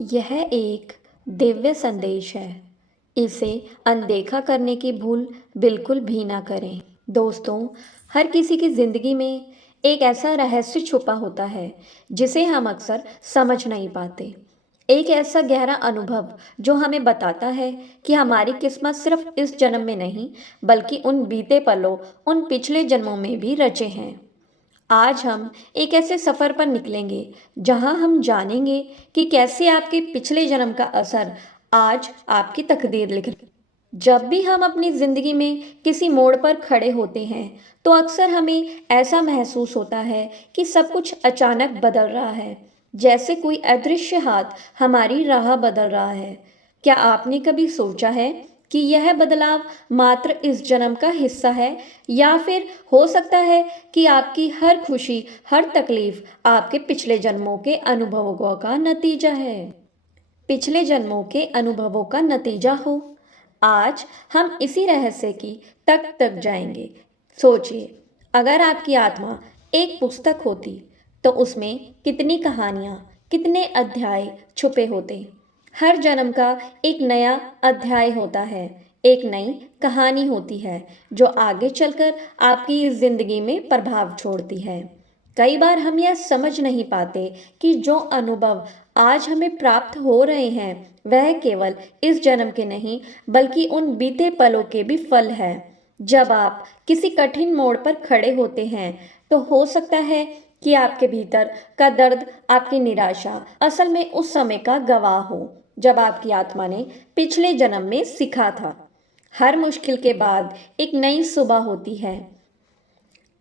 यह एक दिव्य संदेश है। इसे अनदेखा करने की भूल बिल्कुल भी ना करें। दोस्तों, हर किसी की ज़िंदगी में एक ऐसा रहस्य छुपा होता है जिसे हम अक्सर समझ नहीं पाते। एक ऐसा गहरा अनुभव जो हमें बताता है कि हमारी किस्मत सिर्फ इस जन्म में नहीं, बल्कि उन बीते पलों, उन पिछले जन्मों में भी रचे हैं। आज हम एक ऐसे सफ़र पर निकलेंगे जहां हम जानेंगे कि कैसे आपके पिछले जन्म का असर आज आपकी तकदीर लिख रहा है। जब भी हम अपनी ज़िंदगी में किसी मोड़ पर खड़े होते हैं, तो अक्सर हमें ऐसा महसूस होता है कि सब कुछ अचानक बदल रहा है, जैसे कोई अदृश्य हाथ हमारी राह बदल रहा है। क्या आपने कभी सोचा है कि यह बदलाव मात्र इस जन्म का हिस्सा है, या फिर हो सकता है कि आपकी हर खुशी, हर तकलीफ आपके पिछले जन्मों के अनुभवों का नतीजा है? पिछले जन्मों के अनुभवों का नतीजा हो। आज हम इसी रहस्य की तक जाएंगे। सोचिए, अगर आपकी आत्मा एक पुस्तक होती, तो उसमें कितनी कहानियाँ, कितने अध्याय छुपे होते। हर जन्म का एक नया अध्याय होता है, एक नई कहानी होती है जो आगे चलकर आपकी ज़िंदगी में प्रभाव छोड़ती है। कई बार हम यह समझ नहीं पाते कि जो अनुभव आज हमें प्राप्त हो रहे हैं, वह केवल इस जन्म के नहीं, बल्कि उन बीते पलों के भी फल है। जब आप किसी कठिन मोड़ पर खड़े होते हैं, तो हो सकता है कि आपके भीतर का दर्द, आपकी निराशा असल में उस समय का गवाह हो जब आपकी आत्मा ने पिछले जन्म में सीखा था। हर मुश्किल के बाद एक नई सुबह होती है।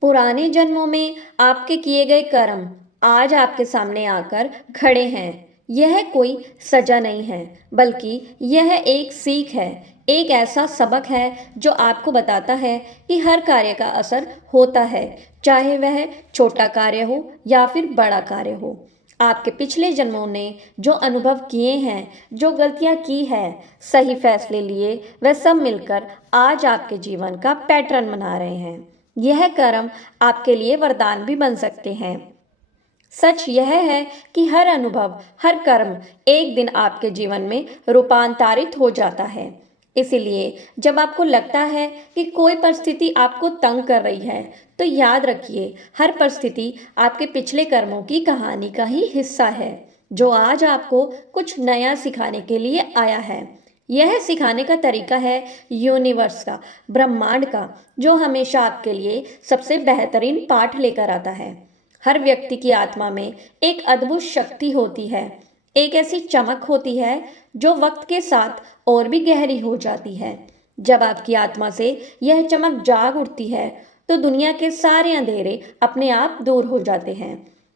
पुराने जन्मों में आपके किए गए कर्म आज आपके सामने आकर खड़े हैं। यह कोई सजा नहीं है, बल्कि यह एक सीख है, एक ऐसा सबक है जो आपको बताता है कि हर कार्य का असर होता है, चाहे वह छोटा कार्य हो या फिर बड़ा कार्य हो। आपके पिछले जन्मों ने जो अनुभव किए हैं, जो गलतियां की है, सही फैसले लिए, वह सब मिलकर आज आपके जीवन का पैटर्न बना रहे हैं। यह कर्म आपके लिए वरदान भी बन सकते हैं। सच यह है कि हर अनुभव, हर कर्म एक दिन आपके जीवन में रूपांतरित हो जाता है। इसीलिए जब आपको लगता है कि कोई परिस्थिति आपको तंग कर रही है, तो याद रखिए, हर परिस्थिति आपके पिछले कर्मों की कहानी का ही हिस्सा है, जो आज आपको कुछ नया सिखाने के लिए आया है। यह सिखाने का तरीका है यूनिवर्स का, ब्रह्मांड का, जो हमेशा आपके लिए सबसे बेहतरीन पाठ लेकर आता है। हर व्यक्ति की आत्मा में एक अद्भुत शक्ति होती है, एक ऐसी चमक होती है जो वक्त के साथ और भी गहरी हो जाती है। जब आपकी आत्मा से यह चमक जाग उठती है, तो दुनिया के सारे अंधेरे अपने आप दूर हो जाते हैं।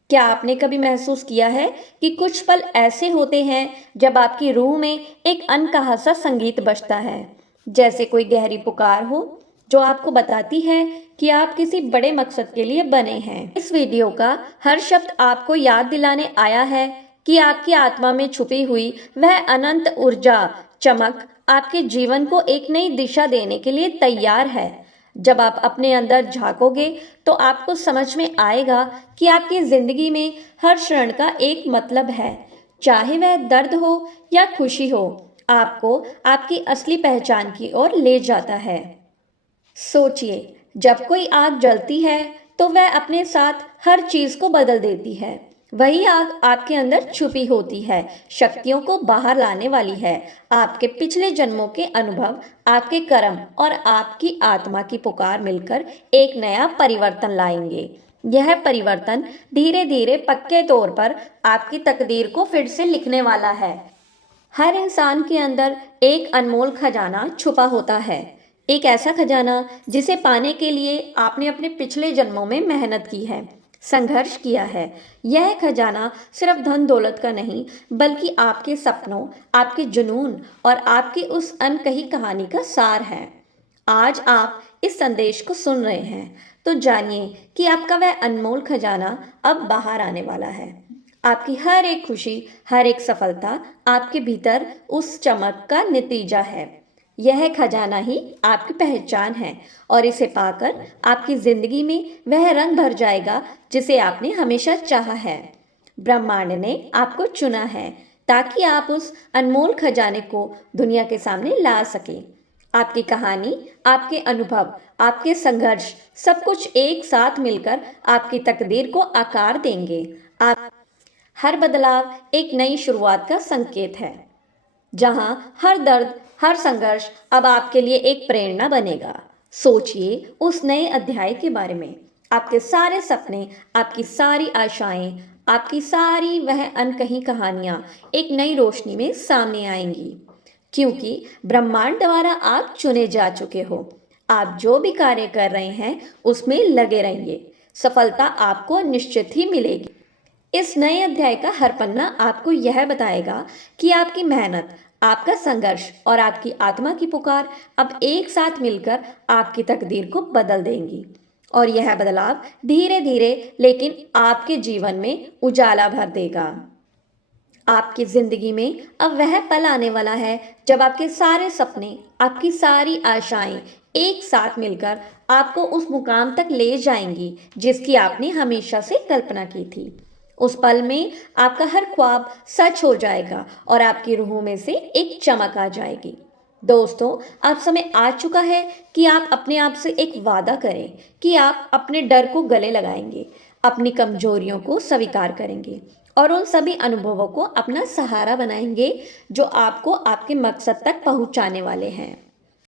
क्या आपने कभी महसूस किया है कि कुछ पल ऐसे होते हैं जब आपकी रूह में एक अनकहा सा संगीत बजता है, जैसे कोई गहरी पुकार हो जो आपको बताती है कि आप किसी बड़े मकसद के लिए बने हैं। इस वीडियो का हर शब्द आपको याद दिलाने आया है कि आपकी आत्मा में छुपी हुई वह अनंत ऊर्जा, चमक आपके जीवन को एक नई दिशा देने के लिए तैयार है। जब आप अपने अंदर झांकोगे, तो आपको समझ में आएगा कि आपकी जिंदगी में हर क्षण का एक मतलब है, चाहे वह दर्द हो या खुशी हो, आपको आपकी असली पहचान की ओर ले जाता है। सोचिए, जब कोई आग जलती है, तो वह अपने साथ हर चीज को बदल देती है। वही आग आपके अंदर छुपी होती है, शक्तियों को बाहर लाने वाली है। आपके पिछले जन्मों के अनुभव, आपके कर्म और आपकी आत्मा की पुकार मिलकर एक नया परिवर्तन लाएंगे। यह परिवर्तन धीरे धीरे पक्के तौर पर आपकी तकदीर को फिर से लिखने वाला है। हर इंसान के अंदर एक अनमोल खजाना छुपा होता है, एक ऐसा खजाना जिसे पाने के लिए आपने अपने पिछले जन्मों में मेहनत की है, संघर्ष किया है। यह खजाना सिर्फ धन दौलत का नहीं, बल्कि आपके सपनों, आपके जुनून और आपकी उस अनकही कहानी का सार है। आज आप इस संदेश को सुन रहे हैं, तो जानिए कि आपका वह अनमोल खजाना अब बाहर आने वाला है। आपकी हर एक खुशी, हर एक सफलता आपके भीतर उस चमक का नतीजा है। यह खजाना ही आपकी पहचान है, और इसे पाकर आपकी जिंदगी में वह रंग भर जाएगा जिसे आपने हमेशा चाहा है। ब्रह्मांड ने आपको चुना है, ताकि आप उस अनमोल खजाने को दुनिया के सामने ला सकें। आपकी कहानी, आपके अनुभव, आपके संघर्ष सब कुछ एक साथ मिलकर आपकी तकदीर को आकार देंगे। आप हर बदलाव एक नई शुरुआत का संकेत है, जहां हर दर्द, हर संघर्ष अब आपके लिए एक प्रेरणा बनेगा। सोचिए उस नए अध्याय के बारे में। आपके सारे सपने, आपकी सारी आशाएं, आपकी सारी वह अनकही कहानियां एक नई रोशनी में सामने आएंगी, क्योंकि ब्रह्मांड द्वारा आप चुने जा चुके हो। आप जो भी कार्य कर रहे हैं उसमें लगे रहिए, सफलता आपको निश्चित ही मिलेगी। इस नए अध्याय का हर पन्ना आपको यह बताएगा कि आपकी मेहनत, आपका संघर्ष और आपकी आत्मा की पुकार अब एक साथ मिलकर आपकी तकदीर को बदल देंगी। और यह बदलाव धीरे धीरे लेकिन आपके जीवन में उजाला भर देगा। आपकी जिंदगी में अब वह पल आने वाला है जब आपके सारे सपने, आपकी सारी आशाएं एक साथ मिलकर आपको उस मुकाम तक ले जाएंगी जिसकी आपने हमेशा से कल्पना की थी। उस पल में आपका हर ख्वाब सच हो जाएगा और आपकी रूह में से एक चमक आ जाएगी। दोस्तों, अब समय आ चुका है कि आप अपने आप से एक वादा करें कि आप अपने डर को गले लगाएंगे, अपनी कमजोरियों को स्वीकार करेंगे और उन सभी अनुभवों को अपना सहारा बनाएंगे जो आपको आपके मकसद तक पहुंचाने वाले हैं।